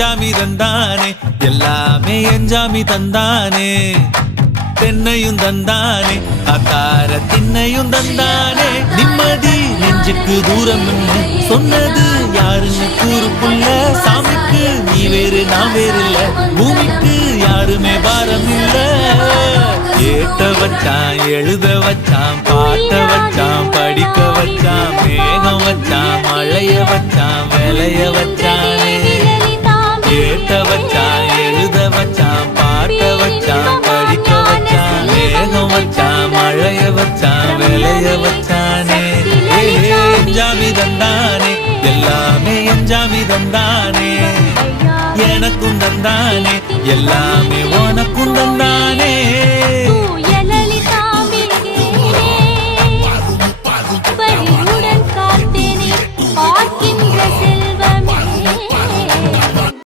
எஞ்சாமி தந்தானே எல்லாமே எஞ்சாமி தந்தானே தென்னையும் தந்தானே அத்தார திண்ணையும் தந்தானே நிம்மதி நெஞ்சுக்கு தூரம் சொன்னது யாருன்னு கூறுக்குள்ள சாமிக்கு நீ வேறு நான் வேறு இல்ல பூமிக்கு யாருமே பாரம் இல்ல ஏத்த வச்சான் எழுத வச்சான் பாட்ட வச்சான் படிக்க வச்சான் மேகம் வச்சான் மழைய வச்சான் விளைய வச்சானே ஏத்த வச்சான் எழுத வச்சான் பாட்ட வச்சான் படிக்க வச்சான் மேகம் வச்சான் மழைய வச்சான் விளைய வச்சானே எஞ்சாமி தந்தானே எல்லாமே எஞ்சாமி தந்தானே எனக்கும் தந்தானே எல்லாமே உனக்கும் தந்தானே